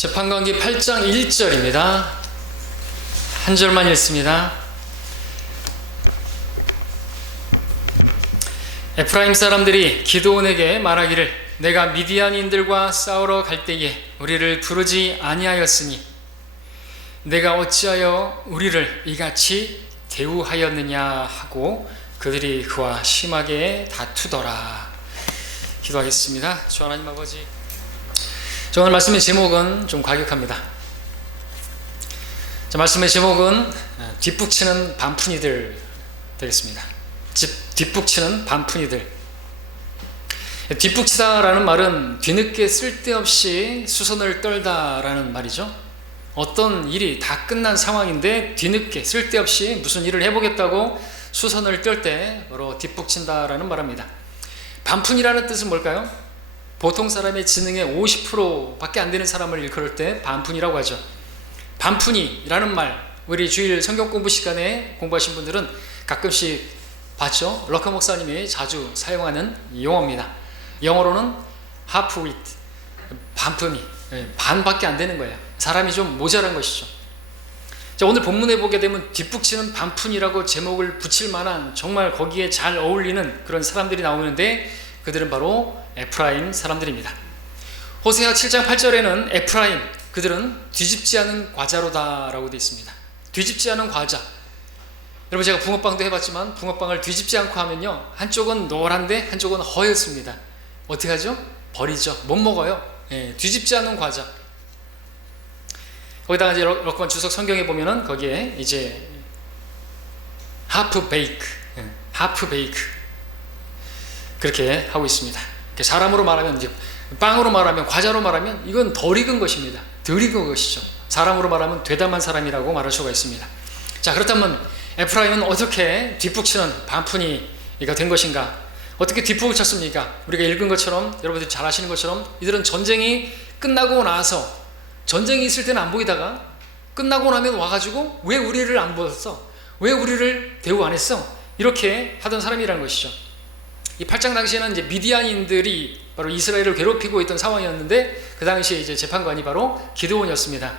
재판관기 8장 1절입니다. 한 절만 읽습니다. 에프라임 사람들이 기드온에게 말하기를 내가 미디안인들과 싸우러 갈 때에 우리를 부르지 아니하였으니 내가 어찌하여 우리를 이같이 대우하였느냐 하고 그들이 그와 심하게 다투더라. 기도하겠습니다. 주 하나님 아버지, 저 오늘 말씀의 제목은 좀 과격합니다. 자, 말씀의 제목은 뒷북치는 반푼이들 되겠습니다. 뒷북치는 반푼이들. 뒷북치다라는 말은 뒤늦게 쓸데없이 수선을 떨다라는 말이죠. 어떤 일이 다 끝난 상황인데 뒤늦게 쓸데없이 무슨 일을 해보겠다고 수선을 떨 때 바로 뒷북친다라는 말입니다. 반푼이라는 뜻은 뭘까요? 보통 사람의 지능의 50%밖에 안 되는 사람을 일컬을 때 반푼이라고 하죠. 반푼이라는 말, 우리 주일 성경 공부 시간에 공부하신 분들은 가끔씩 봤죠? 럭커 목사님이 자주 사용하는 용어입니다. 영어로는 half wit, 반푼이, 반밖에 안 되는 거예요. 사람이 좀 모자란 것이죠. 자, 오늘 본문에 보게 되면 뒷북치는 반푼이라고 제목을 붙일 만한 정말 거기에 잘 어울리는 그런 사람들이 나오는데 그들은 바로 에프라임 사람들입니다. 호세아 7장 8절에는 에프라임, 그들은 뒤집지 않은 과자로다 라고 되어 있습니다. 뒤집지 않은 과자. 여러분, 제가 붕어빵도 해봤지만 붕어빵을 뒤집지 않고 하면요, 한쪽은 노란데 한쪽은 허였습니다. 어떻게 하죠? 버리죠. 못 먹어요. 뒤집지 않은 과자. 거기다가 이제 럭커 주석 성경에 보면은 거기에 이제 하프 베이크 그렇게 하고 있습니다. 사람으로 말하면, 이제 빵으로 말하면, 과자로 말하면 이건 덜 익은 것입니다. 덜 익은 것이죠. 사람으로 말하면 되담한 사람이라고 말할 수가 있습니다. 자, 그렇다면 에프라임은 어떻게 뒷북치는 반푼이가 된 것인가? 어떻게 뒷북을 쳤습니까? 우리가 읽은 것처럼, 여러분들이 잘 아시는 것처럼 이들은 전쟁이 끝나고 나서, 전쟁이 있을 때는 안 보이다가 끝나고 나면 와가지고 왜 우리를 안 보았어? 왜 우리를 대우 안 했어? 이렇게 하던 사람이라는 것이죠. 이 8장 당시에는 이제 미디안인들이 바로 이스라엘을 괴롭히고 있던 상황이었는데 그 당시에 이제 재판관이 바로 기드온이었습니다.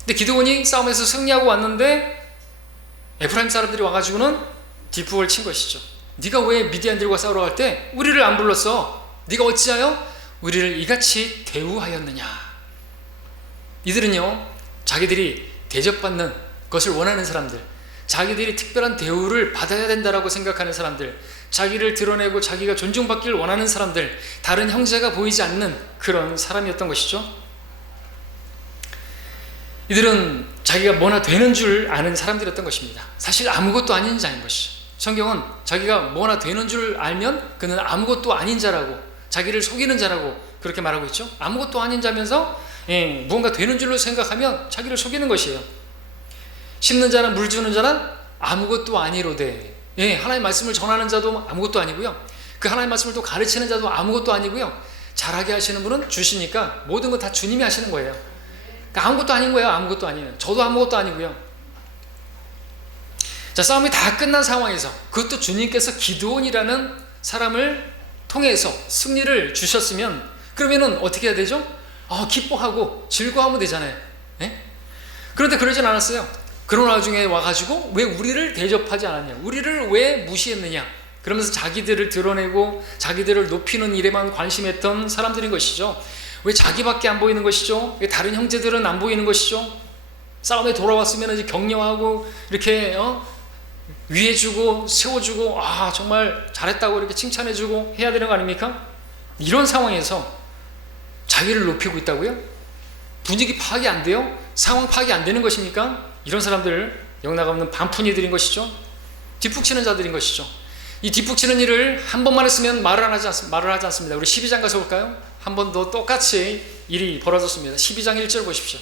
근데 기드온이 싸움에서 승리하고 왔는데 에프라임 사람들이 와가지고는 뒷북을 친 것이죠. 네가 왜 미디안들과 싸우러 갈 때 우리를 안 불렀어? 네가 어찌하여 우리를 이같이 대우하였느냐? 이들은요, 자기들이 대접받는 것을 원하는 사람들, 자기들이 특별한 대우를 받아야 된다라고 생각하는 사람들, 자기를 드러내고 자기가 존중받기를 원하는 사람들, 다른 형제가 보이지 않는 그런 사람이었던 것이죠. 이들은 자기가 뭐나 되는 줄 아는 사람들이었던 것입니다. 사실 아무것도 아닌 자인 것이죠. 성경은 자기가 뭐나 되는 줄 알면 그는 아무것도 아닌 자라고, 자기를 속이는 자라고 그렇게 말하고 있죠. 아무것도 아닌 자면서 무언가 되는 줄로 생각하면 자기를 속이는 것이에요. 심는 자나 물 주는 자는 아무것도 아니로되, 하나님의 말씀을 전하는 자도 아무것도 아니고요, 그 하나님의 말씀을 또 가르치는 자도 아무것도 아니고요, 잘하게 하시는 분은 주시니까 모든 거 다 주님이 하시는 거예요. 그러니까 아무것도 아닌 거예요. 아무것도 아니에요. 저도 아무것도 아니고요. 자, 싸움이 다 끝난 상황에서 그것도 주님께서 기드온이라는 사람을 통해서 승리를 주셨으면 그러면은 어떻게 해야 되죠? 기뻐하고 즐거워하면 되잖아요. 그런데 그러진 않았어요. 그런 와중에 와가지고 왜 우리를 대접하지 않았냐, 우리를 왜 무시했느냐, 그러면서 자기들을 드러내고 자기들을 높이는 일에만 관심했던 사람들인 것이죠. 왜 자기밖에 안 보이는 것이죠? 왜 다른 형제들은 안 보이는 것이죠? 싸움에 돌아왔으면 이제 격려하고 이렇게 위해주고 세워주고 정말 잘했다고 이렇게 칭찬해주고 해야 되는 거 아닙니까? 이런 상황에서 자기를 높이고 있다고요? 분위기 파악이 안 돼요? 상황 파악이 안 되는 것입니까? 이런 사람들 영락없는 반푼이들인 것이죠. 뒷북치는 자들인 것이죠. 이 뒷북치는 일을 한 번만 했으면 말을 하지 않습니다. 우리 12장 가서 볼까요? 한 번 더 똑같이 일이 벌어졌습니다. 12장 1절 보십시오.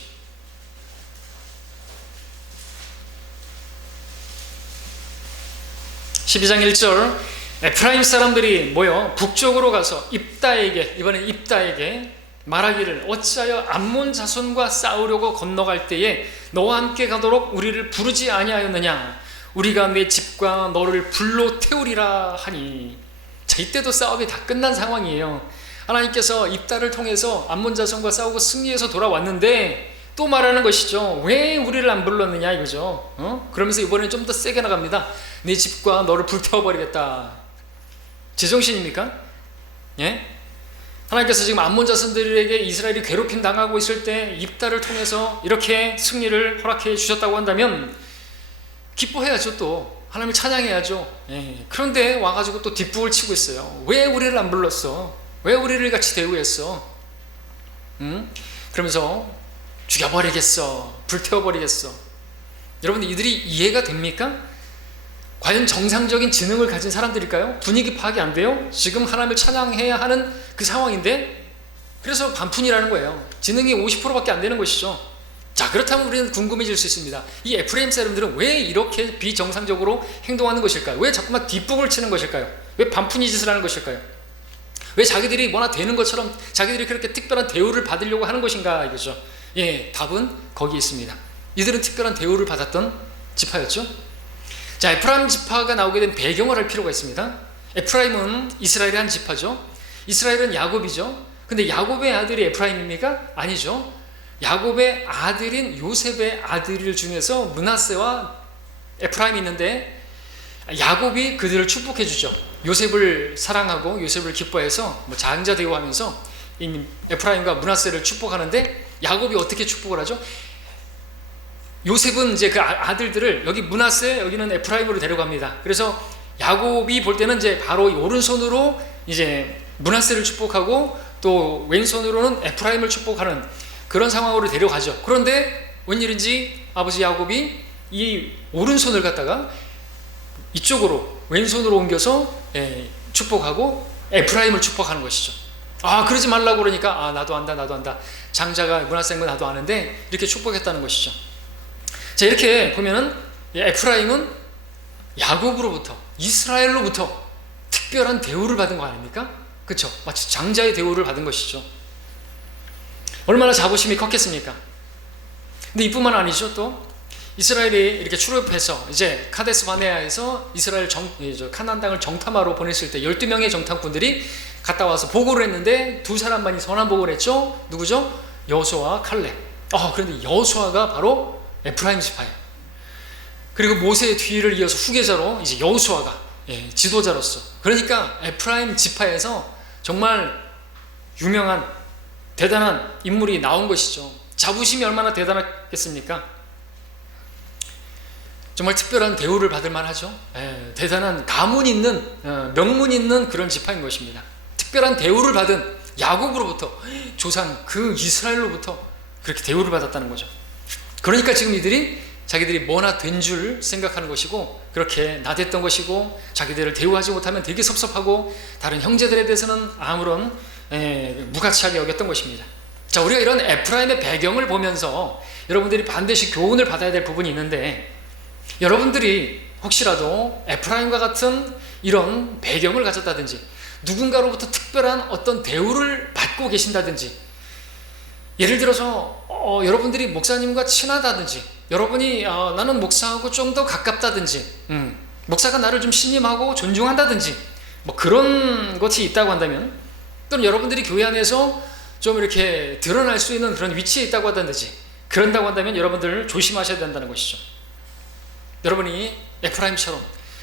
(12장 1절) 에프라임 사람들이 모여 북쪽으로 가서 이번엔 입다에게 말하기를 어찌하여 암몬 자손과 싸우려고 건너갈 때에 너와 함께 가도록 우리를 부르지 아니하였느냐? 우리가 내 집과 너를 불로 태우리라 하니. 자, 이때도 싸움이 다 끝난 상황이에요. 하나님께서 입다를 통해서 암몬 자손과 싸우고 승리해서 돌아왔는데 또 말하는 것이죠. 왜 우리를 안 불렀느냐 이거죠. 그러면서 이번에는 좀 더 세게 나갑니다. 네 집과 너를 불태워버리겠다. 제정신입니까? 예? 하나님께서 지금 암몬 자손들에게 이스라엘이 괴롭힘 당하고 있을 때 입다를 통해서 이렇게 승리를 허락해 주셨다고 한다면 기뻐해야죠. 또 하나님을 찬양해야죠. 예. 그런데 와가지고 또 뒷북을 치고 있어요. 왜 우리를 안 불렀어? 왜 우리를 같이 대우했어? 그러면서 죽여버리겠어, 불태워버리겠어. 여러분, 이들이 이해가 됩니까? 과연 정상적인 지능을 가진 사람들일까요? 분위기 파악이 안 돼요? 지금 하나님을 찬양해야 하는 그 상황인데, 그래서 반푼이라는 거예요. 지능이 50%밖에 안 되는 것이죠. 자, 그렇다면 우리는 궁금해질 수 있습니다. 이 에프라임 사람들은 왜 이렇게 비정상적으로 행동하는 것일까요? 왜 자꾸만 뒷북을 치는 것일까요? 왜 반푼이 짓을 하는 것일까요? 왜 자기들이 뭐나 되는 것처럼 자기들이 그렇게 특별한 대우를 받으려고 하는 것인가 이거죠. 예, 답은 거기 있습니다. 이들은 특별한 대우를 받았던 지파였죠. 자, 에프라임 지파가 나오게 된 배경을 알 필요가 있습니다. 에프라임은 이스라엘의 한 지파죠. 이스라엘은 야곱이죠. 근데 야곱의 아들이 에프라임입니까? 아니죠. 야곱의 아들인 요셉의 아들 중에서 므낫세와 에프라임이 있는데 야곱이 그들을 축복해 주죠. 요셉을 사랑하고 요셉을 기뻐해서 장자 대우하면서 에프라임과 므낫세를 축복하는데 야곱이 어떻게 축복을 하죠? 요셉은 이제 그 아들들을 여기 므낫세, 여기는 에프라임으로 데려갑니다. 그래서 야곱이 볼 때는 이제 바로 오른손으로 이제 므낫세를 축복하고 또 왼손으로는 에프라임을 축복하는 그런 상황으로 데려가죠. 그런데 웬일인지 아버지 야곱이 이 오른손을 갖다가 이쪽으로 왼손으로 옮겨서 축복하고 에프라임을 축복하는 것이죠. 아, 그러지 말라고 그러니까 나도 안다. 장자가 므낫세인 거 나도 아는데 이렇게 축복했다는 것이죠. 자, 이렇게 보면은 에프라임은 야곱으로부터, 이스라엘로부터 특별한 대우를 받은 거 아닙니까? 그렇죠? 마치 장자의 대우를 받은 것이죠. 얼마나 자부심이 컸겠습니까? 근데 이뿐만 아니죠. 또 이스라엘이 이렇게 출입해서 이제 카데스 바네아에서 이스라엘 카나안 땅을 정탐하러 보냈을 때 12명의 정탐꾼들이 갔다 와서 보고를 했는데 두 사람만이 선한 보고를 했죠. 누구죠? 여호수아와 칼렙. 그런데 여호수아가 바로 에프라임 지파예요. 그리고 모세의 뒤를 이어서 후계자로 이제 여호수아가 지도자로서, 그러니까 에프라임 지파에서 정말 유명한 대단한 인물이 나온 것이죠. 자부심이 얼마나 대단했겠습니까? 정말 특별한 대우를 받을 만하죠. 대단한 가문 있는 명문 있는 그런 지파인 것입니다. 특별한 대우를 받은 야곱으로부터, 조상 그 이스라엘로부터 그렇게 대우를 받았다는 거죠. 그러니까 지금 이들이 자기들이 뭐나 된 줄 생각하는 것이고, 그렇게 나댔던 것이고, 자기들을 대우하지 못하면 되게 섭섭하고 다른 형제들에 대해서는 아무런 무가치하게 여겼던 것입니다. 자, 우리가 이런 에프라임의 배경을 보면서 여러분들이 반드시 교훈을 받아야 될 부분이 있는데, 여러분들이 혹시라도 에프라임과 같은 이런 배경을 가졌다든지 누군가로부터 특별한 어떤 대우를 받고 계신다든지, 예를 들어서 여러분들이 목사님과 친하다든지, 여러분이 나는 목사하고 좀 더 가깝다든지, 목사가 나를 좀 신임하고 존중한다든지, 뭐 그런 것이 있다고 한다면, 또는 여러분들이 교회 안에서 좀 이렇게 드러날 수 있는 그런 위치에 있다고 한다든지, 그런다고 한다면 여러분들 조심하셔야 된다는 것이죠. 여러분이 에프라임처럼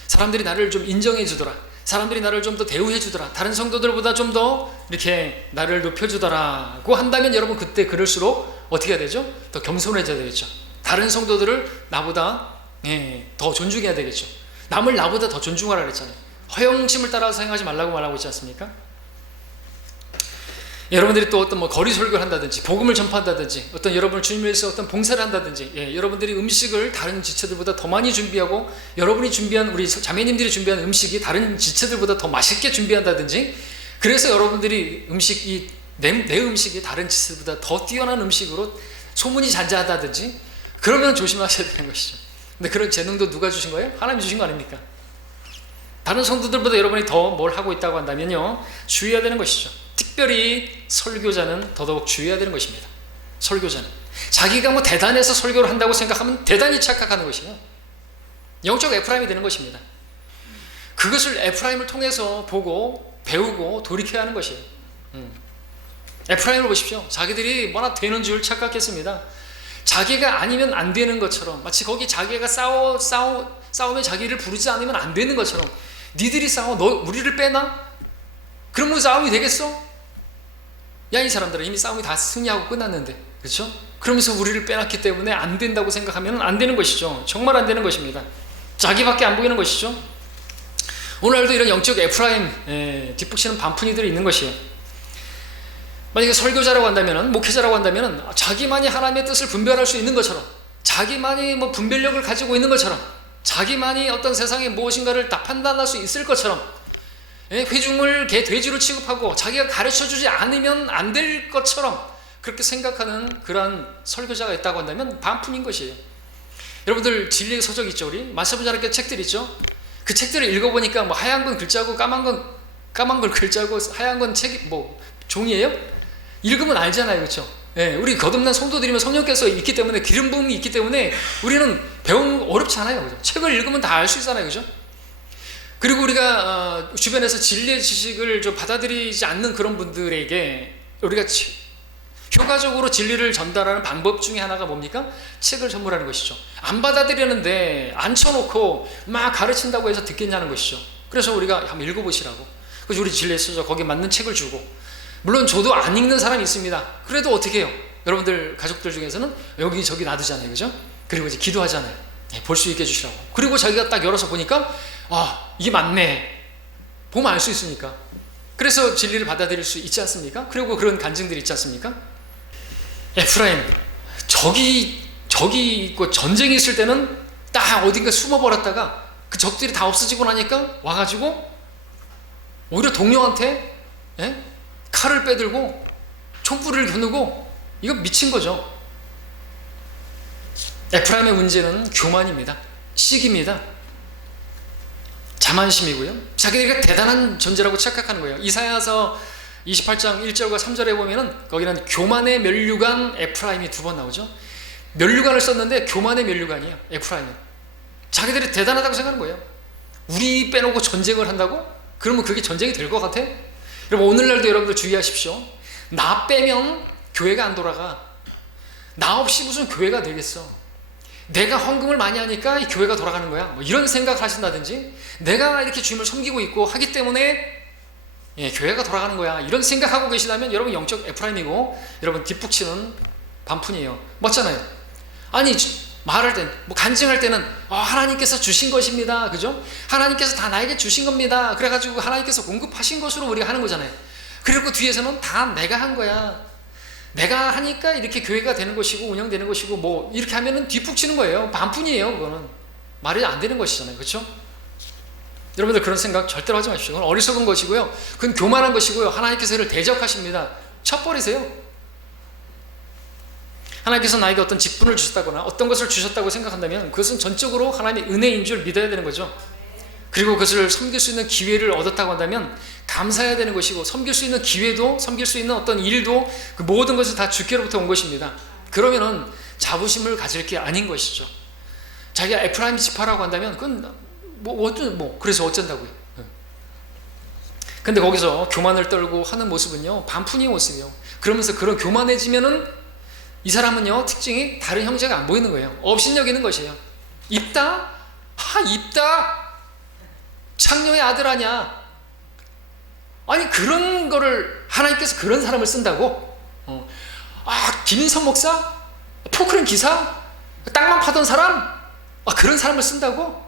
사람들이 나를 좀 인정해 주더라, 사람들이 나를 좀 더 대우해 주더라, 다른 성도들보다 좀 더 이렇게 나를 높여주더라고 한다면, 여러분 그때 그럴수록 어떻게 해야 되죠? 더 겸손해져야 되겠죠. 다른 성도들을 나보다 더 존중해야 되겠죠. 남을 나보다 더 존중하라 그랬잖아요. 허영심을 따라서 행하지 말라고 말하고 있지 않습니까? 여러분들이 또 어떤 거리 설교를 한다든지 복음을 전파한다든지, 어떤 여러분을 주님 위해서 어떤 봉사를 한다든지, 여러분들이 음식을 다른 지체들보다 더 많이 준비하고, 여러분이 준비한, 우리 자매님들이 준비한 음식이 다른 지체들보다 더 맛있게 준비한다든지, 그래서 여러분들이 내 음식이 다른 지체들보다 더 뛰어난 음식으로 소문이 잔자하다든지, 그러면 조심하셔야 되는 것이죠. 근데 그런 재능도 누가 주신 거예요? 하나님이 주신 거 아닙니까? 다른 성도들보다 여러분이 더 뭘 하고 있다고 한다면요, 주의해야 되는 것이죠. 특별히 설교자는 더더욱 주의해야 되는 것입니다. 설교자는 자기가 뭐 대단해서 설교를 한다고 생각하면 대단히 착각하는 것이에요. 영적 에프라임이 되는 것입니다. 그것을 에프라임을 통해서 보고 배우고 돌이켜야 하는 것이에요. 에프라임을 보십시오. 자기들이 뭐나 되는 줄 착각했습니다. 자기가 아니면 안 되는 것처럼, 마치 거기 자기가 싸움에 자기를 부르지 않으면 안 되는 것처럼, 니들이 싸워, 너 우리를 빼나? 그러면 싸움이 되겠어? 야, 이 사람들은 이미 싸움이 다 승리하고 끝났는데, 그렇죠? 그러면서 우리를 빼놨기 때문에 안 된다고 생각하면 안 되는 것이죠. 정말 안 되는 것입니다. 자기밖에 안 보이는 것이죠. 오늘날도 이런 영적 에프라임 뒷북치는 반푼이들이 있는 것이에요. 만약에 설교자라고 한다면, 목회자라고 한다면 자기만이 하나님의 뜻을 분별할 수 있는 것처럼, 자기만이 뭐 분별력을 가지고 있는 것처럼, 자기만이 어떤 세상의 무엇인가를 다 판단할 수 있을 것처럼, 회중을 개 돼지로 취급하고 자기가 가르쳐주지 않으면 안 될 것처럼 그렇게 생각하는 그러한 설교자가 있다고 한다면 반푼인 것이에요. 여러분들 진리의 서적 있죠? 우리 마셔보자라는 책들 있죠? 그 책들을 읽어보니까 뭐 하얀 건 글자고 까만 건 글자고 하얀 건 책이 뭐 종이에요? 읽으면 알잖아요, 그렇죠? 우리 거듭난 성도들이면 성령께서 있기 때문에, 기름 부음이 있기 때문에 우리는 배움 어렵지 않아요, 그죠? 책을 읽으면 다 알 수 있잖아요, 그죠? 그리고 우리가 주변에서 진리의 지식을 좀 받아들이지 않는 그런 분들에게 우리가 효과적으로 진리를 전달하는 방법 중에 하나가 뭡니까? 책을 선물하는 것이죠. 안 받아들이는데 앉혀놓고 막 가르친다고 해서 듣겠냐는 것이죠. 그래서 우리가 한번 읽어보시라고. 그래서 우리 진리의 서적 거기에 맞는 책을 주고, 물론 저도 안 읽는 사람이 있습니다. 그래도 어떻게 해요? 여러분들 가족들 중에서는 여기저기 놔두잖아요, 그죠? 그리고 이제 기도하잖아요. 볼 수 있게 해주시라고. 그리고 자기가 딱 열어서 보니까 이게 맞네, 보면 알 수 있으니까. 그래서 진리를 받아들일 수 있지 않습니까? 그리고 그런 간증들이 있지 않습니까? 에프라임, 적이 있고 전쟁이 있을 때는 딱 어딘가 숨어버렸다가 그 적들이 다 없어지고 나니까 와가지고 오히려 동료한테 칼을 빼들고 촛불을 겨누고, 이거 미친 거죠. 에프라임의 문제는 교만입니다. 시기입니다. 자만심이고요. 자기들이 대단한 존재라고 착각하는 거예요. 이사야서 28장 1절과 3절에 보면은 거기는 교만의 면류관 에프라임이 두 번 나오죠. 면류관을 썼는데 교만의 면류관이에요, 에프라임은. 자기들이 대단하다고 생각하는 거예요. 우리 빼놓고 전쟁을 한다고? 그러면 그게 전쟁이 될 것 같아? 여러분, 오늘날도 여러분들 주의하십시오. 나 빼면 교회가 안 돌아가. 나 없이 무슨 교회가 되겠어. 내가 헌금을 많이 하니까 이 교회가 돌아가는 거야, 뭐 이런 생각을 하신다든지, 내가 이렇게 주님을 섬기고 있고 하기 때문에 교회가 돌아가는 거야, 이런 생각하고 계시다면 여러분 영적 에프라임이고, 여러분 뒷북치는 반푼이에요. 맞잖아요. 아니, 말할 때, 뭐 간증할 때는 하나님께서 주신 것입니다, 그죠? 하나님께서 다 나에게 주신 겁니다. 그래가지고 하나님께서 공급하신 것으로 우리가 하는 거잖아요. 그리고 뒤에서는 다 내가 한 거야, 내가 하니까 이렇게 교회가 되는 것이고 운영되는 것이고, 뭐 이렇게 하면은 뒷북치는 거예요. 반푼이에요. 그거는 말이 안 되는 것이잖아요, 그렇죠? 여러분들 그런 생각 절대로 하지 마십시오. 그건 어리석은 것이고요, 그건 교만한 것이고요. 하나님께서 이를 대적하십니다. 쳐버리세요. 하나님께서 나에게 어떤 직분을 주셨다거나 어떤 것을 주셨다고 생각한다면 그것은 전적으로 하나님의 은혜인 줄 믿어야 되는 거죠. 그리고 그것을 섬길 수 있는 기회를 얻었다고 한다면 감사해야 되는 것이고, 섬길 수 있는 기회도, 섬길 수 있는 어떤 일도, 그 모든 것은 다 주께로부터 온 것입니다. 그러면은 자부심을 가질 게 아닌 것이죠. 자기가 에프라임 지파라고 한다면 그건 그래서 어쩐다고요. 근데 거기서 교만을 떨고 하는 모습은요, 반푼의 모습이에요. 그러면서 그런 교만해지면은 이 사람은요, 특징이 다른 형제가 안 보이는 거예요. 업신여기는 것이에요. 입다? 입다? 창녀의 아들 아냐? 아니, 그런 거를 하나님께서 그런 사람을 쓴다고? 김인성 목사? 포크레인 기사? 땅만 파던 사람? 그런 사람을 쓴다고?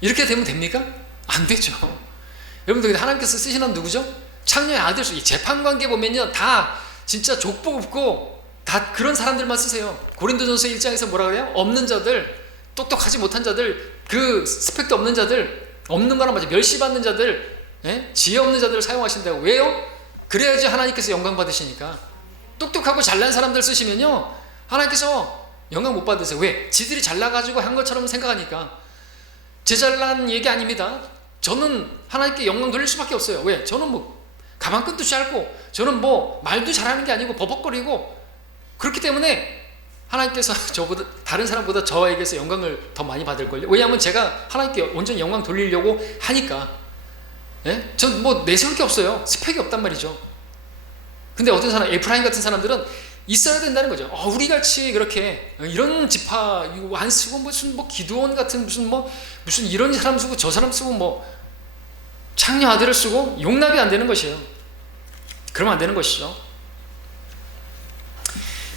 이렇게 되면 됩니까? 안 되죠. 여러분들, 하나님께서 쓰시는 누구죠? 창녀의 아들. 이 재판관계 보면요, 다 진짜 족보 없고 다 그런 사람들만 쓰세요. 고린도전서 1장에서 뭐라 그래요? 없는 자들, 똑똑하지 못한 자들, 그 스펙도 없는 자들, 없는 거랑 맞아, 멸시받는 자들, 지혜 없는 자들을 사용하신다고. 왜요? 그래야지 하나님께서 영광 받으시니까. 똑똑하고 잘난 사람들 쓰시면요, 하나님께서 영광 못 받으세요. 왜? 지들이 잘나가지고 한 것처럼 생각하니까. 제 잘난 얘기 아닙니다. 저는 하나님께 영광 돌릴 수밖에 없어요. 왜? 저는 뭐 가방끈도 짧고, 저는 뭐 말도 잘하는 게 아니고 버벅거리고, 그렇기 때문에 하나님께서 저보다, 다른 사람보다 저에게서 영광을 더 많이 받을걸요. 왜냐하면 제가 하나님께 온전히 영광 돌리려고 하니까. 예? 전 뭐 내세울 게 없어요. 스펙이 없단 말이죠. 근데 어떤 사람, 에프라임 같은 사람들은 있어야 된다는 거죠. 우리 같이 그렇게 이런 지파 이거 안 쓰고 무슨 뭐 기드온 같은 무슨 이런 사람 쓰고 저 사람 쓰고 뭐 창녀 아들을 쓰고 용납이 안 되는 것이에요. 그러면 안 되는 것이죠.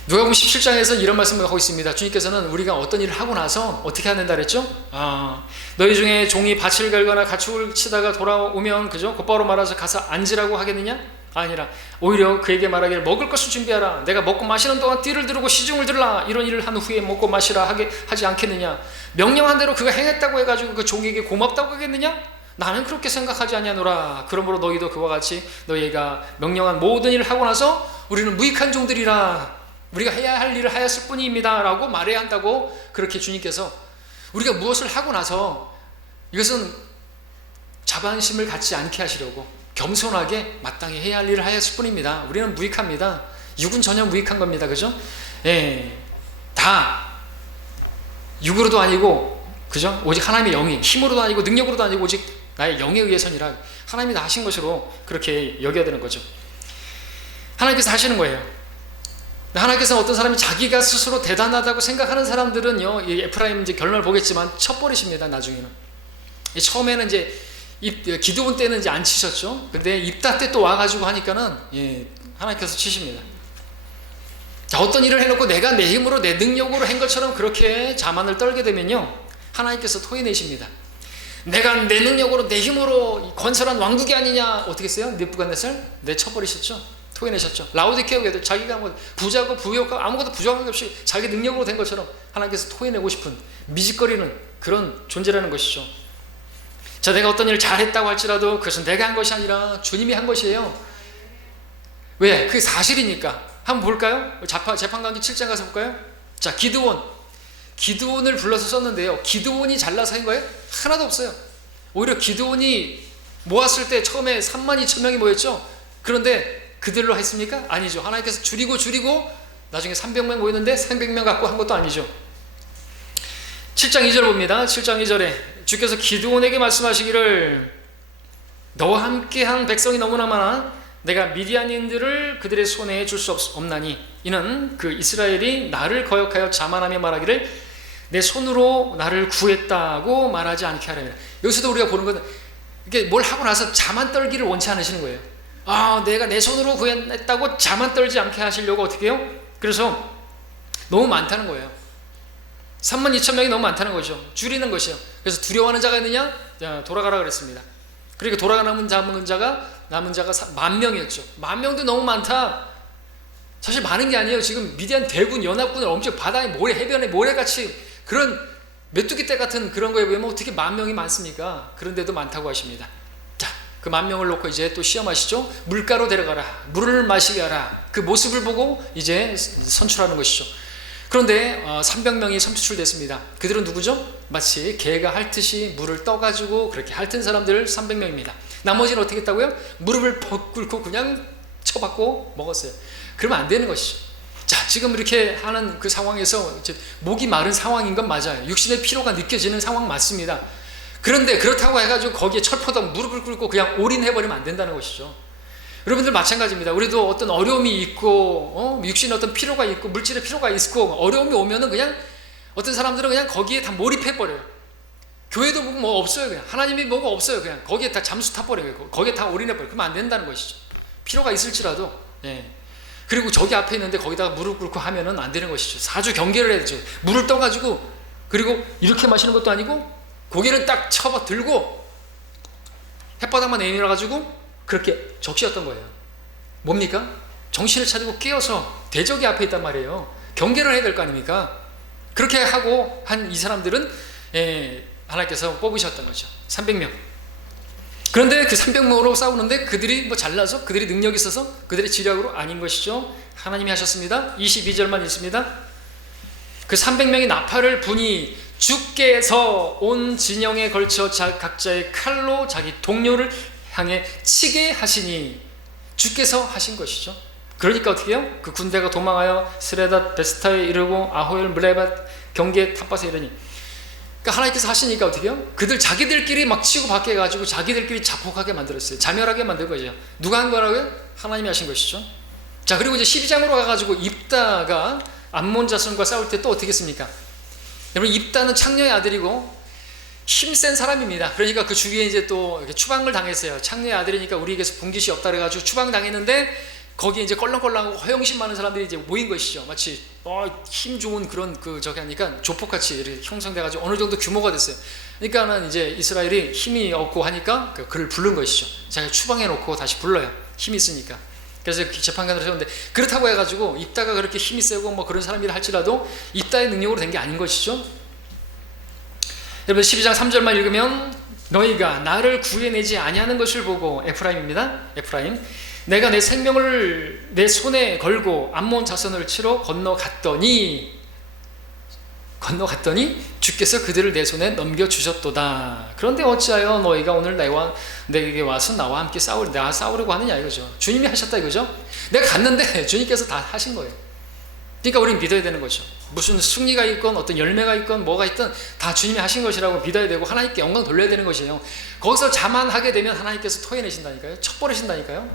누가복음 17장에서 이런 말씀을 하고 있습니다. 주님께서는 우리가 어떤 일을 하고 나서 어떻게 해야 된다 그랬죠? 너희 중에 종이 밭을 갈거나 가축을 치다가 돌아오면 그죠? 곧바로 말아서 가서 앉으라고 하겠느냐? 아니라 오히려 그에게 말하기를 먹을 것을 준비하라. 내가 먹고 마시는 동안 띠를 두르고 시중을 들라. 이런 일을 한 후에 먹고 마시라 하지 않겠느냐? 명령한 대로 그가 행했다고 해가지고 그 종에게 고맙다고 하겠느냐? 나는 그렇게 생각하지 아니하노라. 그러므로 너희도 그와 같이 너희가 명령한 모든 일을 하고 나서 우리는 무익한 종들이라. 우리가 해야 할 일을 하였을 뿐입니다 라고 말해야 한다고. 그렇게 주님께서 우리가 무엇을 하고 나서 이것은 자반심을 갖지 않게 하시려고 겸손하게 마땅히 해야 할 일을 하였을 뿐입니다. 우리는 무익합니다. 육은 전혀 무익한 겁니다. 그죠? 예, 다 육으로도 아니고 그죠? 오직 하나님의 영이, 힘으로도 아니고 능력으로도 아니고 오직 나의 영에 의해서니라. 하나님이 다 하신 것으로 그렇게 여겨야 되는 거죠. 하나님께서 하시는 거예요. 하나님께서 어떤 사람이 자기가 스스로 대단하다고 생각하는 사람들은요, 이 에프라임 이제 결론을 보겠지만 쳐버리십니다. 나중에는. 처음에는 이제 기드온 때는 이제 안 치셨죠. 근데 입다 때 또 와가지고 하니까는 하나님께서 치십니다. 자, 어떤 일을 해놓고 내가 내 힘으로 내 능력으로 한 것처럼 그렇게 자만을 떨게 되면요, 하나님께서 토해내십니다. 내가 내 능력으로 내 힘으로 건설한 왕국이 아니냐. 어떻게 했어요? 느부갓네살 내쳐버리셨죠. 토해내셨죠. 라오디케아 교회도 자기가 뭐 부자고 부유하고 아무것도 부족한 것 없이 자기 능력으로 된 것처럼 하나님께서 토해내고 싶은 미직거리는 그런 존재라는 것이죠. 자, 내가 어떤 일을 잘했다고 할지라도 그것은 내가 한 것이 아니라 주님이 한 것이에요. 왜? 그게 사실이니까. 한번 볼까요? 재판관계 7장 가서 볼까요? 자, 기드온을 불러서 썼는데요, 기드온이 잘나서 한 거예요? 하나도 없어요. 오히려 기드온이 모았을 때 처음에 32,000명이 모였죠. 그런데 그들로 했습니까? 아니죠. 하나님께서 줄이고 나중에 300명 모였는데 300명 갖고 한 것도 아니죠. 7장 2절 봅니다. 7장 2절에 주께서 기드온에게 말씀하시기를 너와 함께한 백성이 너무나 많아 내가 미디안인들을 그들의 손에 줄 수 없나니 이는 그 이스라엘이 나를 거역하여 자만하며 말하기를 내 손으로 나를 구했다고 말하지 않게 하려니라. 여기서도 우리가 보는 것은 이게 뭘 하고 나서 자만 떨기를 원치 않으시는 거예요. 내가 내 손으로 구했다고 자만 떨지 않게 하시려고 어떻게 해요? 그래서 너무 많다는 거예요. 32,000명이 너무 많다는 거죠. 줄이는 것이요. 그래서 두려워하는 자가 있느냐? 자, 돌아가라 그랬습니다. 그러니까 돌아가 남은 자가 10,000명이었죠. 10,000명도 너무 많다. 사실 많은 게 아니에요. 지금 미디안 대군 연합군을 엄청 바다에 해변에 모래같이 그런 메뚜기 떼 같은 그런 거에 보면 어떻게 10,000명이 많습니까? 그런데도 많다고 하십니다. 그 10,000명을 놓고 이제 또 시험하시죠. 물가로 데려가라. 물을 마시게 하라. 그 모습을 보고 이제 선출하는 것이죠. 그런데 300명이 선출됐습니다. 그들은 누구죠? 마치 개가 핥듯이 물을 떠가지고 그렇게 핥은 사람들 300명입니다. 나머지는 어떻게 했다고요? 무릎을 꿇고 그냥 쳐받고 먹었어요. 그러면 안 되는 것이죠. 자, 지금 이렇게 하는 그 상황에서 이제 목이 마른 상황인 건 맞아요. 육신의 피로가 느껴지는 상황 맞습니다. 그런데 그렇다고 해가지고 거기에 철포덕 무릎을 꿇고 그냥 올인해버리면 안 된다는 것이죠. 여러분들 마찬가지입니다. 우리도 어떤 어려움이 있고 육신에 어떤 피로가 있고 물질의 피로가 있고 어려움이 오면은 그냥 어떤 사람들은 그냥 거기에 다 몰입해버려요. 교회도 뭐 없어요. 그냥 하나님이 뭐가 없어요. 그냥 거기에 다 잠수 타버려요. 거기에 다 올인해버려요. 그러면 안 된다는 것이죠. 피로가 있을지라도. 그리고 저기 앞에 있는데 거기다가 무릎 꿇고 하면은 안 되는 것이죠. 사주 경계를 해야 되죠. 물을 떠가지고 그리고 이렇게 마시는 것도 아니고 고개를 딱 쳐봐 들고 햇바닥만 내밀어가지고 그렇게 적시었던 거예요. 뭡니까? 정신을 차리고 깨어서 대적이 앞에 있단 말이에요. 경계를 해야 될 거 아닙니까? 그렇게 하고 한 이 사람들은 하나님께서 뽑으셨던 거죠. 300명. 그런데 그 300명으로 싸우는데 그들이 뭐 잘나서 그들이 능력이 있어서 그들의 지략으로 아닌 것이죠. 하나님이 하셨습니다. 22절만 있습니다. 그 300명이 나팔을 부니 주께서 온 진영에 걸쳐 각자의 칼로 자기 동료를 향해 치게 하시니 주께서 하신 것이죠. 그러니까 어떻게 해요? 그 군대가 도망하여 스레닷 베스타에 이르고 아호엘 물레밧 경계 탑밭에 이르니 그러니까 하나님께서 하시니까 어떻게 해요? 그들 자기들끼리 막 치고받게 해가지고 자기들끼리 자폭하게 만들었어요. 자멸하게 만든 거죠. 누가 한 거라고요? 하나님이 하신 것이죠. 자, 그리고 이제 12장으로 가가지고 입다가 암몬 자손과 싸울 때 또 어떻게 했습니까? 여러분, 입다는 창녀의 아들이고 힘센 사람입니다. 그러니까 그 주위에 이제 또 이렇게 추방을 당했어요. 창녀의 아들이니까 우리에게서 분깃이 없다 그래가지고 추방당했는데 거기에 이제 껄렁껄렁하고 허영심 많은 사람들이 이제 모인 것이죠. 마치 힘 좋은 그런 저기 하니까 조폭같이 이렇게 형성돼가지고 어느 정도 규모가 됐어요. 그러니까는 이제 이스라엘이 힘이 없고 하니까 그를 부른 것이죠. 자기가 추방해놓고 다시 불러요. 힘이 있으니까. 그래서 재판관을 세웠는데, 그렇다고 해가지고 입다가 그렇게 힘이 세고 뭐 그런 사람이라 할지라도 입다의 능력으로 된 게 아닌 것이죠. 여러분, 12장 3절만 읽으면 너희가 나를 구해내지 아니하는 것을 보고, 에프라임입니다. 에프라임, 내가 내 생명을 내 손에 걸고 암몬 자손을 치러 건너갔더니 주께서 그들을 내 손에 넘겨주셨도다. 그런데 어찌하여 너희가 오늘 내게 와서 나와 함께 싸우려고 하느냐 이거죠. 주님이 하셨다 이거죠. 내가 갔는데 주님께서 다 하신 거예요. 그러니까 우리는 믿어야 되는 거죠. 무슨 승리가 있건 어떤 열매가 있건 뭐가 있든 다 주님이 하신 것이라고 믿어야 되고 하나님께 영광 돌려야 되는 것이에요. 거기서 자만하게 되면 하나님께서 토해내신다니까요. 척벌하신다니까요.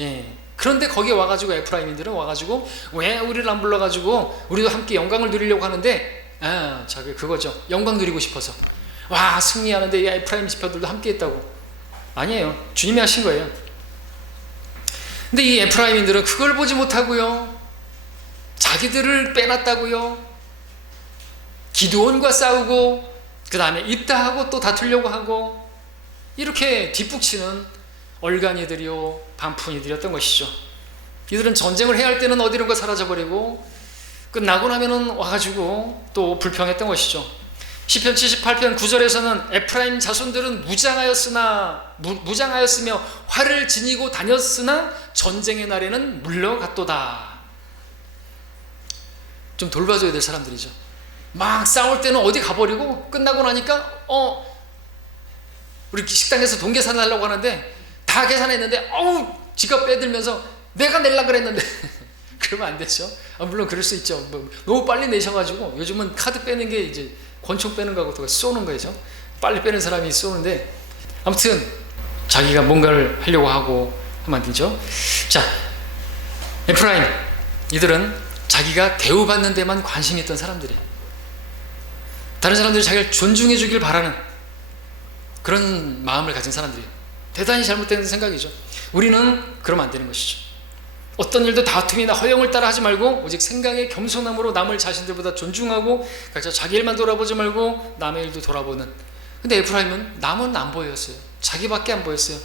예. 그런데 거기에 와가지고 에프라임인들은 와가지고 왜 우리를 안 불러가지고 우리도 함께 영광을 누리려고 하는데, 그거죠. 영광 누리고 싶어서. 와, 승리하는데 이 에프라임 지파들도 함께 했다고. 아니에요. 주님이 하신 거예요. 근데 이 에프라임인들은 그걸 보지 못하고요, 자기들을 빼놨다고요, 기드온과 싸우고 그 다음에 입다하고 또 다투려고 하고, 이렇게 뒷북치는 얼간이들이요 반푼이들이었던 것이죠. 이들은 전쟁을 해야 할 때는 어디론가 사라져버리고 끝나고 나면은 와가지고 또 불평했던 것이죠. 시편 78편 9절에서는 에프라임 자손들은 무장하였으며 활을 지니고 다녔으나 전쟁의 날에는 물러갔도다. 좀 돌봐줘야 될 사람들이죠. 막 싸울 때는 어디 가버리고 끝나고 나니까 우리 식당에서 돈 계산하려고 하는데 다 계산했는데 지갑 빼들면서 내가 낼라 그랬는데 그러면 안 되죠. 물론 그럴 수 있죠. 너무 빨리 내셔가지고, 요즘은 카드 빼는 게 이제 권총 빼는 거하고 쏘는 거죠. 빨리 빼는 사람이 쏘는데, 아무튼 자기가 뭔가를 하려고 하고 하면 안 되죠. 자, 에프라임 이들은 자기가 대우받는 데만 관심이 있던 사람들이에요. 다른 사람들이 자기를 존중해 주길 바라는 그런 마음을 가진 사람들이에요. 대단히 잘못된 생각이죠. 우리는 그러면 안 되는 것이죠. 어떤 일도 다툼이나 허영을 따라 하지 말고 오직 생각의 겸손함으로 남을 자신들보다 존중하고 각자 자기 일만 돌아보지 말고 남의 일도 돌아보는. 근데 에프라임은 남은 안 보였어요. 자기밖에 안 보였어요.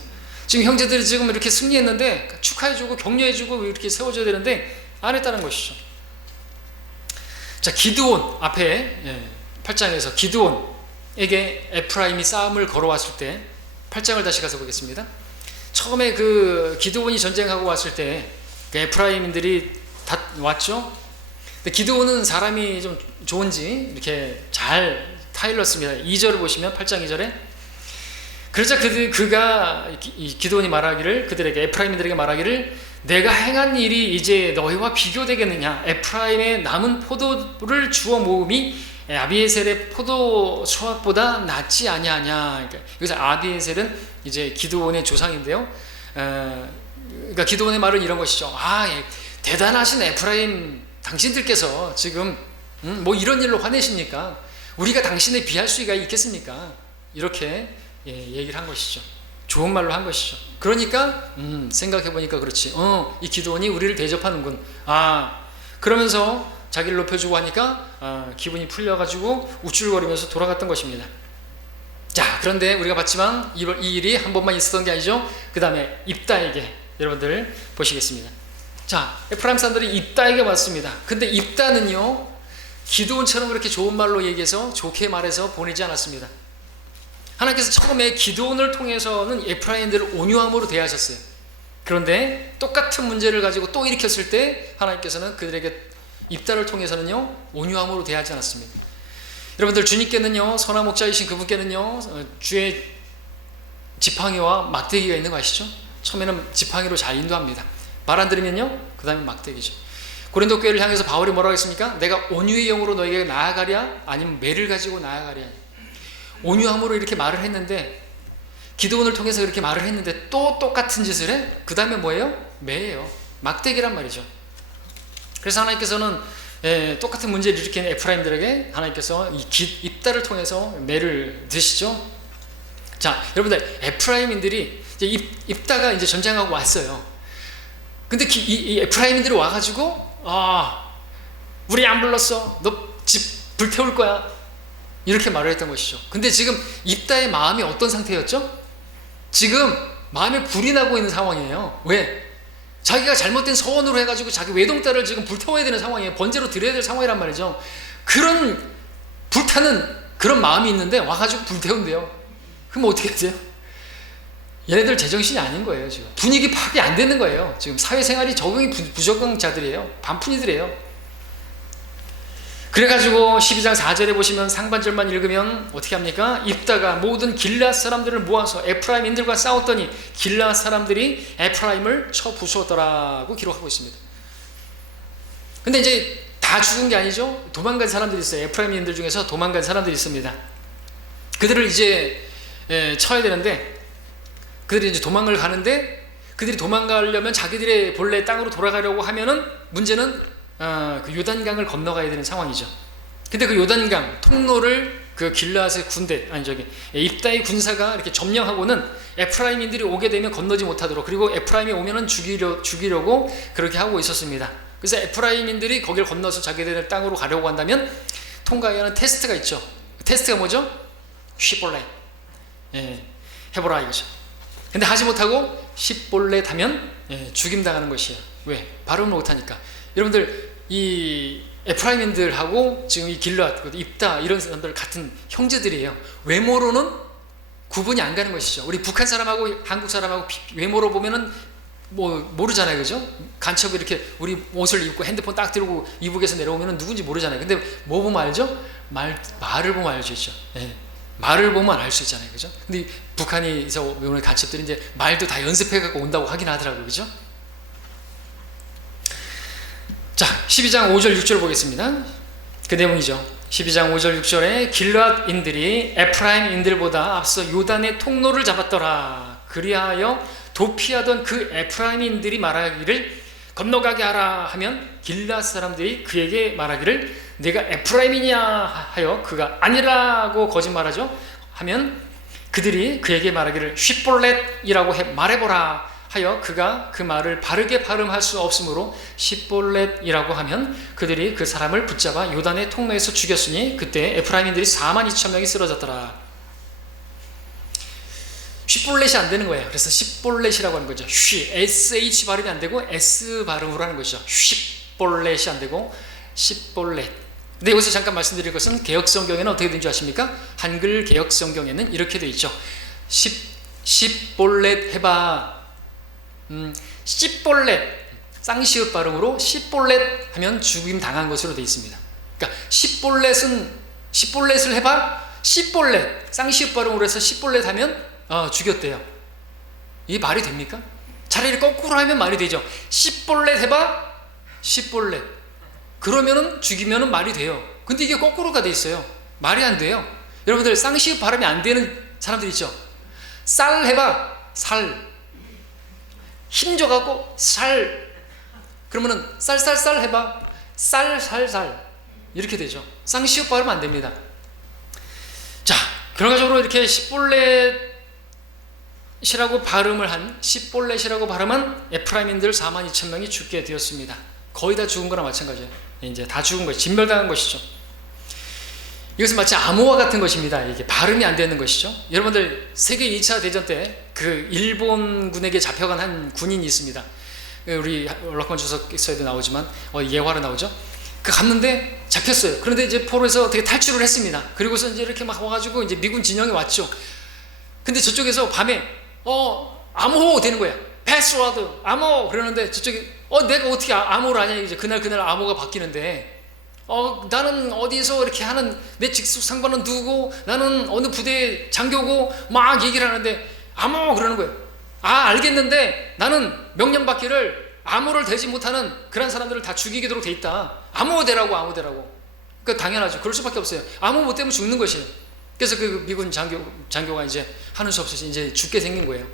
지금 형제들이 지금 이렇게 승리했는데 축하해주고 격려해주고 이렇게 세워줘야 되는데 안 했다는 것이죠. 자, 기드온 앞에 8장에서 기드온에게 에프라임이 싸움을 걸어왔을 때, 8장을 다시 가서 보겠습니다. 처음에 그 기드온이 전쟁하고 왔을 때 그 에프라임인들이 다 왔죠. 근데 기드온은 사람이 좀 좋은지 이렇게 잘 타일렀습니다. 2절을 보시면 8장 2절에, 그러자 그가 기드온이 말하기를, 그들에게 에프라임인들에게 말하기를, 내가 행한 일이 이제 너희와 비교되겠느냐? 에프라임의 남은 포도를 주워 모음이 아비에셀의 포도 수확보다 낫지 아니하냐. 그러니까 여기서 아비에셀은 이제 기드온의 조상인데요. 그러니까 기드온의 말은 이런 것이죠. 대단하신 에프라임 당신들께서 지금 뭐 이런 일로 화내십니까? 우리가 당신에 비할 수가 있겠습니까? 이렇게 얘기를 한 것이죠. 좋은 말로 한 것이죠. 그러니까 생각해보니까 그렇지. 이 기드온이 우리를 대접하는군. 그러면서 자기를 높여주고 하니까 기분이 풀려가지고 우쭐거리면서 돌아갔던 것입니다. 자, 그런데 우리가 봤지만 이 일이 한 번만 있었던 게 아니죠. 그 다음에 입다에게, 여러분들 보시겠습니다. 자, 에프라임 사람들이 입다에게 왔습니다. 근데 입다는요, 기드온처럼 그렇게 좋은 말로 얘기해서 좋게 말해서 보내지 않았습니다. 하나님께서 처음에 기드온을 통해서는 에프라임들을 온유함으로 대하셨어요. 그런데 똑같은 문제를 가지고 또 일으켰을 때 하나님께서는 그들에게 입다를 통해서는요, 온유함으로 대하지 않았습니다. 여러분들, 주님께는요, 선한 목자이신 그분께는요, 주의 지팡이와 막대기가 있는 거 아시죠? 처음에는 지팡이로 잘 인도합니다. 말 안 들으면요, 그 다음에 막대기죠. 고린도 교회를 향해서 바울이 뭐라고 했습니까? 내가 온유의 영으로 너에게 나아가랴? 아니면 매를 가지고 나아가랴? 온유함으로 이렇게 말을 했는데, 기도원을 통해서 이렇게 말을 했는데 또 똑같은 짓을 해? 그 다음에 뭐예요? 매예요. 막대기란 말이죠. 그래서 하나님께서는 똑같은 문제를 일으킨 에프라임들에게 하나님께서 이 입다를 통해서 매를 드시죠. 자, 여러분들, 에프라임인들이 이제 입다가 이제 전쟁하고 왔어요. 근데 이 에프라임인들이 와가지고, 우리 안 불렀어. 너 집 불태울 거야. 이렇게 말을 했던 것이죠. 근데 지금 입다의 마음이 어떤 상태였죠? 지금 마음에 불이 나고 있는 상황이에요. 왜? 자기가 잘못된 서원으로 해가지고 자기 외동딸을 지금 불태워야 되는 상황이에요. 번제로 드려야 될 상황이란 말이죠. 그런 불타는 그런 마음이 있는데 와가지고 불태운대요. 그럼 어떻게 하세요? 얘네들 제정신이 아닌 거예요. 지금 분위기 파악이 안 되는 거예요. 지금 사회생활이 적응이 부적응 자들이에요. 반푼이들이에요. 그래가지고 12장 4절에 보시면 상반절만 읽으면 어떻게 합니까? 입다가 모든 길앗 사람들을 모아서 에프라임인들과 싸웠더니 길앗 사람들이 에프라임을 쳐 부수었더라고 기록하고 있습니다. 근데 이제 다 죽은 게 아니죠. 도망간 사람들이 있어요. 에프라임인들 중에서 도망간 사람들이 있습니다. 그들을 이제 쳐야 되는데, 그들이 이제 도망을 가는데, 그들이 도망가려면 자기들의 본래 땅으로 돌아가려고 하면은 문제는 그 요단강을 건너가야 되는 상황이죠. 근데 그 요단강 통로를 그 길앗의 입다의 군사가 이렇게 점령하고는 에프라임인들이 오게 되면 건너지 못하도록, 그리고 에프라임이 오면은 죽이려고 그렇게 하고 있었습니다. 그래서 에프라임인들이 거기를 건너서 자기들 땅으로 가려고 한다면 통과해야 하는 테스트가 있죠. 그 테스트가 뭐죠? 시볼렛. 해보라 이거죠. 근데 하지 못하고 시볼렛 하면 죽임당하는 것이에요. 왜? 발음을 못하니까. 여러분들, 이 에프라임인들하고 지금 이 길앗, 입다 이런 사람들 같은 형제들이에요. 외모로는 구분이 안 가는 것이죠. 우리 북한 사람하고 한국 사람하고 외모로 보면은 뭐 모르잖아요, 그죠? 간첩이 이렇게 우리 옷을 입고 핸드폰 딱 들고 이북에서 내려오면은 누군지 모르잖아요. 근데 뭐 보면 알죠? 말을 보면 알 수 있죠. 말을 보면 알 수 있잖아요, 그죠? 근데 북한에서 오는 간첩들이 이제 말도 다 연습해갖고 온다고 하긴 하더라고요, 그죠? 자, 12장 5절 6절 보겠습니다. 그 내용이죠. 12장 5절 6절에 길앗인들이 에프라임인들보다 앞서 요단의 통로를 잡았더라. 그리하여 도피하던 그 에프라임인들이 말하기를 건너가게 하라 하면 길앗 사람들이 그에게 말하기를 내가 에프라임이냐 하여 그가 아니라고 거짓말하죠. 하면 그들이 그에게 말하기를 쉿볼렛이라고 말해보라 하여 그가 그 말을 바르게 발음할 수 없으므로 십볼렛이라고 하면 그들이 그 사람을 붙잡아 요단의 통로에서 죽였으니 그때 에프라임인들이 42,000명이 쓰러졌더라. 십볼렛이 안 되는 거예요. 그래서 십볼렛이라고 하는 거죠. SH 발음이 안 되고 S 발음으로 하는 것이죠. 십볼렛이 안 되고 십볼렛. 근데 여기서 잠깐 말씀드릴 것은 개혁성경에는 어떻게 되는 줄 아십니까? 한글 개혁성경에는 이렇게 되어 있죠. 십볼렛 해봐. 씨볼렛, 쌍시읒 발음으로 씨볼렛 하면 죽임 당한 것으로 되어 있습니다. 그러니까 씨볼렛을 해봐. 씨볼렛, 쌍시읒 발음으로 해서 씨볼렛 하면 죽였대요. 이게 말이 됩니까? 차라리 거꾸로 하면 말이 되죠. 씨볼렛 해봐. 씨볼렛. 그러면은 죽이면은 말이 돼요. 근데 이게 거꾸로가 돼 있어요. 말이 안 돼요. 여러분들, 쌍시읒 발음이 안 되는 사람들 있죠. 쌀 해봐. 살. 힘 줘갖고 살. 그러면은 쌀쌀쌀 해봐. 쌀살살. 이렇게 되죠. 쌍시읒 발음 안 됩니다. 자, 결과적으로 이렇게 십볼렛이라고 발음을 한, 십볼렛이라고 발음한 에프라임인들 42,000명이 죽게 되었습니다. 거의 다 죽은 거나 마찬가지예요. 이제 다 죽은 것이 진멸당한 것이죠. 이것은 마치 암호화 같은 것입니다. 이게 발음이 안 되는 것이죠. 여러분들, 세계 2차 대전 때 그 일본군에게 잡혀간 한 군인이 있습니다. 우리 럭번 주석에도 나오지만 예화로 나오죠. 그 갔는데 잡혔어요. 그런데 이제 포로에서 어떻게 탈출을 했습니다. 그리고서 이제 이렇게 막 와가지고 이제 미군 진영에 왔죠. 근데 저쪽에서 밤에 암호 되는 거야. 패스워드 암호. 그러는데 저쪽에 내가 어떻게 암호를 아냐. 이제 그날 암호가 바뀌는데 나는 어디서 이렇게 하는, 내 직속 상관은 누구고 나는 어느 부대의 장교고 막 얘기를 하는데 암호 그러는 거예요. 알겠는데 나는 명령받기를 암호를 대지 못하는 그런 사람들을 다 죽이도록 돼 있다. 암호 대라고. 그러니까 당연하죠. 그럴 수밖에 없어요. 암호 못 되면 죽는 것이에요. 그래서 그 미군 장교가 이제 하는 수 없이 이제 죽게 생긴 거예요.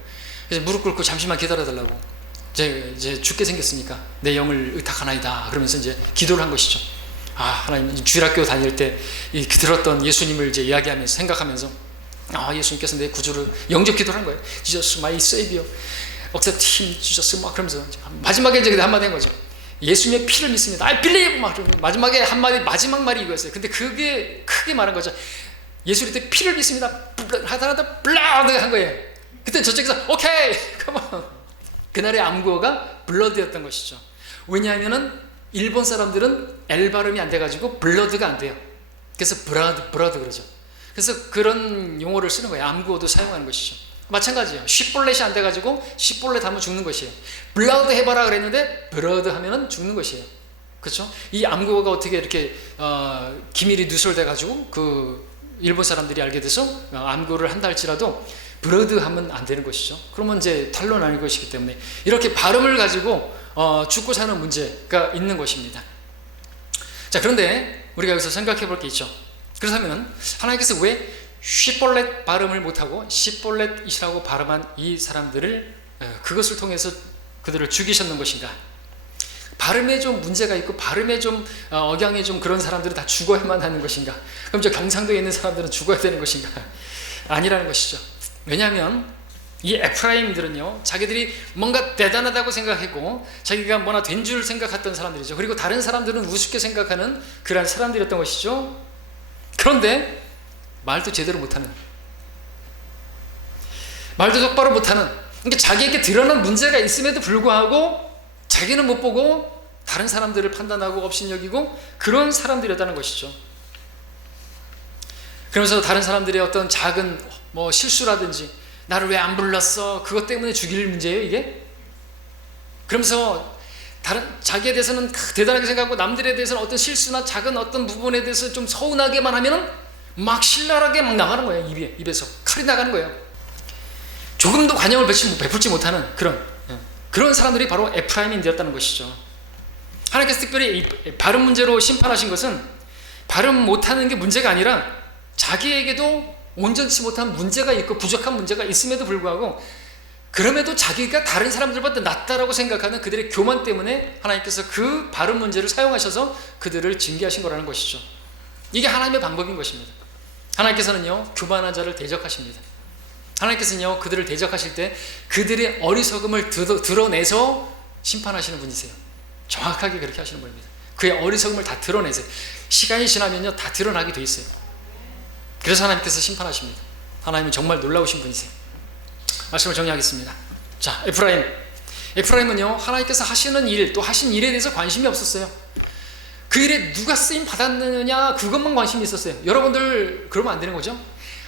그래서 무릎 꿇고 잠시만 기다려달라고. 이제 죽게 생겼으니까 내 영을 의탁하나이다. 그러면서 이제 기도를 한 것이죠. 하나님, 주일학교 다닐 때 들었던 예수님을 이제 이야기하면서 생각하면서 예수님께서 내 구주를 영접 기도를 한 거예요. Jesus my Savior. 억사팀 Jesus 막 그러면서 마지막에 이제 한마디 한 거죠. 예수님의 피를 믿습니다. I believe 막 마지막에 한마디 마지막 말이 이거였어요. 근데 그게 크게 말한 거죠. 예수 그리스도의 피를 믿습니다. 하다하다 블라드 한 거예요. 그때 저쪽에서 오케이 컴온. 그날의 암구어가 블러드였던 것이죠. 왜냐하면은 일본 사람들은 L 발음이 안 돼가지고 블러드가 안 돼요. 그래서 브라드 그러죠. 그래서 그런 용어를 쓰는 거예요. 암구어도 사용하는 것이죠. 마찬가지예요. 쉿볼렛이 안 돼가지고 쉿볼렛 하면 죽는 것이에요. 블러드 해봐라 그랬는데 브러드 하면은 죽는 것이에요. 그렇죠? 이 암구어가 어떻게 이렇게 기밀이 누설돼가지고 그 일본 사람들이 알게 돼서 암구어를 한다 할지라도 브러드 하면 안 되는 것이죠. 그러면 이제 탄로나는 것이기 때문에 이렇게 발음을 가지고 죽고 사는 문제가 있는 것입니다. 자, 그런데 우리가 여기서 생각해 볼 게 있죠. 그렇다면 하나님께서 왜 쉿볼렛 발음을 못하고 시볼렛이라고 발음한 이 사람들을 그것을 통해서 그들을 죽이셨는 것인가? 발음에 좀 문제가 있고 발음에 좀 억양에 좀 그런 사람들은 다 죽어야만 하는 것인가? 그럼 저 경상도에 있는 사람들은 죽어야 되는 것인가? 아니라는 것이죠. 왜냐하면 이 에프라임들은요, 자기들이 뭔가 대단하다고 생각했고 자기가 뭐나 된 줄 생각했던 사람들이죠. 그리고 다른 사람들은 우습게 생각하는 그런 사람들이었던 것이죠. 그런데 말도 제대로 못하는, 말도 똑바로 못하는, 그러니까 자기에게 드러난 문제가 있음에도 불구하고 자기는 못 보고 다른 사람들을 판단하고 업신여기고 그런 사람들이었다는 것이죠. 그러면서 다른 사람들의 어떤 작은 실수라든지 나를 왜 안 불렀어? 그것 때문에 죽일 문제예요, 이게? 그러면서 자기에 대해서는 대단하게 생각하고 남들에 대해서는 어떤 실수나 작은 어떤 부분에 대해서 좀 서운하게만 하면은 막 신랄하게 막 나가는 거예요. 입에서 칼이 나가는 거예요. 조금도 관용을 베풀지 못하는 그런 사람들이 바로 에프라임인되었다는 것이죠. 하나님께서 특별히 이 발음 문제로 심판하신 것은 발음 못하는 게 문제가 아니라 자기에게도 온전치 못한 문제가 있고 부족한 문제가 있음에도 불구하고 그럼에도 자기가 다른 사람들보다 낫다라고 생각하는 그들의 교만 때문에 하나님께서 그 발음 문제를 사용하셔서 그들을 징계하신 거라는 것이죠. 이게 하나님의 방법인 것입니다. 하나님께서는요, 교만한 자를 대적하십니다. 하나님께서는요, 그들을 대적하실 때 그들의 어리석음을 드러내서 심판하시는 분이세요. 정확하게 그렇게 하시는 분입니다. 그의 어리석음을 다 드러내세요. 시간이 지나면요, 다 드러나게 돼 있어요. 그래서 하나님께서 심판하십니다. 하나님은 정말 놀라우신 분이세요. 말씀을 정리하겠습니다. 자, 에프라임은요, 하나님께서 하시는 일, 또 하신 일에 대해서 관심이 없었어요. 그 일에 누가 쓰임 받았느냐, 그것만 관심이 있었어요. 여러분들 그러면 안 되는 거죠.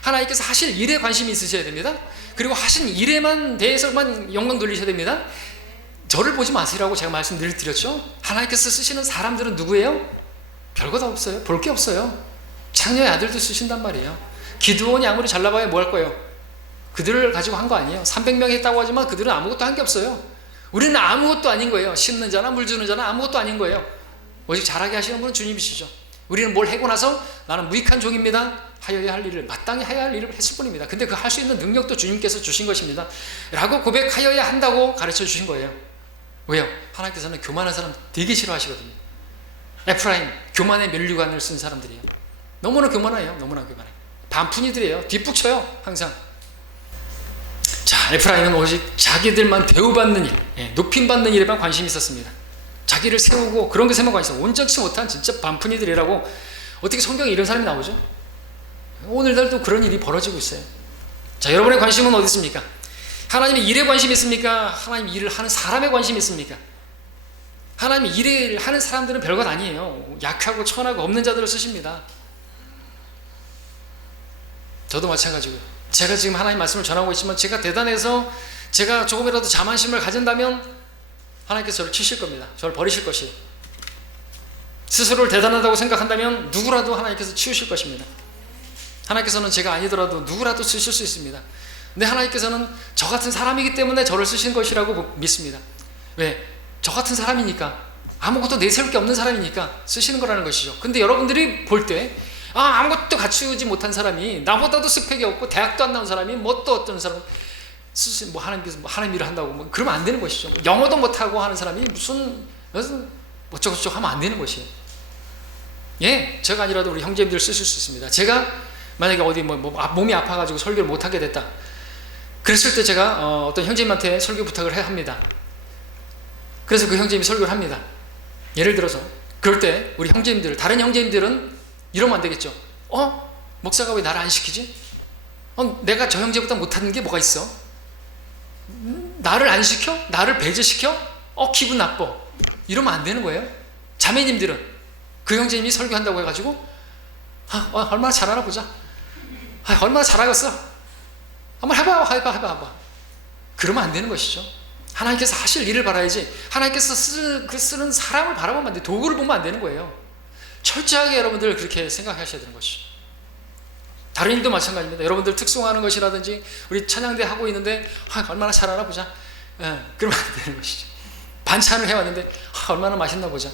하나님께서 하실 일에 관심이 있으셔야 됩니다. 그리고 하신 일에만 대해서만 영광 돌리셔야 됩니다. 저를 보지 마시라고 제가 말씀 늘 드렸죠. 하나님께서 쓰시는 사람들은 누구예요? 별거 다 없어요. 볼 게 없어요. 창녀의 아들도 쓰신단 말이에요. 기드온이 아무리 잘 나봐야 뭐 할 거예요? 그들을 가지고 한 거 아니에요. 300명 했다고 하지만 그들은 아무것도 한 게 없어요. 우리는 아무것도 아닌 거예요. 심는 자나 물 주는 자나 아무것도 아닌 거예요. 오직 잘하게 하시는 분은 주님이시죠. 우리는 뭘 하고 나서 나는 무익한 종입니다. 하여야 할 일을, 마땅히 해야 할 일을 했을 뿐입니다. 근데 그 할 수 있는 능력도 주님께서 주신 것입니다. 라고 고백하여야 한다고 가르쳐 주신 거예요. 왜요? 하나님께서는 교만한 사람 되게 싫어하시거든요. 에프라임, 교만의 면류관을 쓴 사람들이에요. 너무나 교만해요. 너무나 교만해요. 반푼이들이에요. 뒷북쳐요. 항상. 자, 에프라임은 오직 자기들만 대우받는 일, 높임받는 일에만 관심이 있었습니다. 자기를 세우고 그런 것에만 관심 있어요. 온전치 못한 진짜 반푼이들이라고. 어떻게 성경에 이런 사람이 나오죠? 오늘날도 그런 일이 벌어지고 있어요. 자, 여러분의 관심은 어디 있습니까? 하나님의 일에 관심이 있습니까? 하나님 일을 하는 사람에 관심이 있습니까? 하나님 일을 하는 사람들은 별것 아니에요. 약하고 천하고 없는 자들을 쓰십니다. 저도 마찬가지고요. 제가 지금 하나님 말씀을 전하고 있지만 제가 대단해서 제가 조금이라도 자만심을 가진다면 하나님께서 저를 치실 겁니다. 저를 버리실 것이에요. 스스로를 대단하다고 생각한다면 누구라도 하나님께서 치우실 것입니다. 하나님께서는 제가 아니더라도 누구라도 쓰실 수 있습니다. 근데 하나님께서는 저 같은 사람이기 때문에 저를 쓰신 것이라고 믿습니다. 왜? 저 같은 사람이니까, 아무것도 내세울 게 없는 사람이니까 쓰시는 거라는 것이죠. 근데 여러분들이 볼 때 아무것도 갖추지 못한 사람이, 나보다도 스펙이 없고 대학도 안 나온 사람이 뭐 또 어떤 사람 뭐 하나님 일을 한다고 뭐 그러면 안 되는 것이죠. 영어도 못하고 하는 사람이 무슨 어쩌고저쩌고 하면 안 되는 것이에요. 예, 제가 아니라도 우리 형제님들 쓰실 수 있습니다. 제가 만약에 어디 몸이 아파가지고 설교를 못하게 됐다, 그랬을 때 제가 어떤 형제님한테 설교 부탁을 해야 합니다. 그래서 그 형제님이 설교를 합니다. 예를 들어서 그럴 때 우리 형제님들, 다른 형제님들은 이러면 안 되겠죠. 목사가 왜 나를 안 시키지? 내가 저 형제보다 못하는 게 뭐가 있어? 나를 안 시켜? 나를 배제시켜? 기분 나빠. 이러면 안 되는 거예요. 자매님들은 그 형제님이 설교한다고 해가지고 얼마나 잘하나 보자. 얼마나 잘하겠어. 한번 해봐. 그러면 안 되는 것이죠. 하나님께서 하실 일을 바라야지, 하나님께서 쓰는 사람을 바라보면 안 돼. 도구를 보면 안 되는 거예요. 철저하게 여러분들 그렇게 생각하셔야 되는 것이죠. 다른 일도 마찬가지입니다. 여러분들 특송하는 것이라든지 우리 찬양대 하고 있는데 얼마나 잘하나 보자. 그러면 안 되는 것이죠. 반찬을 해왔는데 얼마나 맛있나 보자.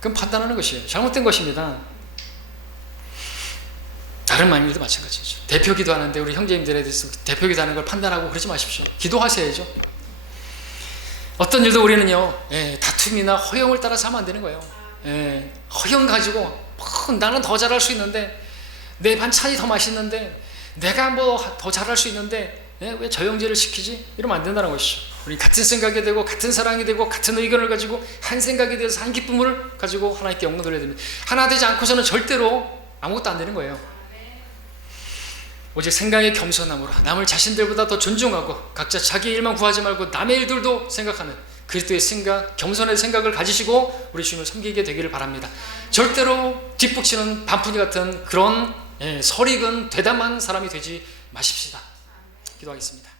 그럼 판단하는 것이에요. 잘못된 것입니다. 다른 마음일도 마찬가지죠. 대표 기도하는데 우리 형제님들에 대해서 대표 기도하는 걸 판단하고 그러지 마십시오. 기도하셔야죠. 어떤 일도 우리는요, 다툼이나 허영을 따라서 하면 안 되는 거예요. 허영 가지고 나는 더 잘할 수 있는데, 내 반찬이 더 맛있는데, 내가 뭐 더 잘할 수 있는데 왜 저 형제를 시키지? 이러면 안 된다는 것이죠. 우리 같은 생각이 되고 같은 사랑이 되고 같은 의견을 가지고 한 생각에 대해서 한 기쁨을 가지고 하나님께 영광 돌려야 됩니다. 하나 되지 않고서는 절대로 아무것도 안 되는 거예요. 오직 생각의 겸손함으로 남을 자신들보다 더 존중하고 각자 자기 일만 구하지 말고 남의 일들도 생각하는 그리스도의 생각, 겸손의 생각을 가지시고 우리 주님을 섬기게 되기를 바랍니다. 절대로 뒷북치는 반푼이 같은 그런 설익은 되담한 사람이 되지 마십시다. 기도하겠습니다.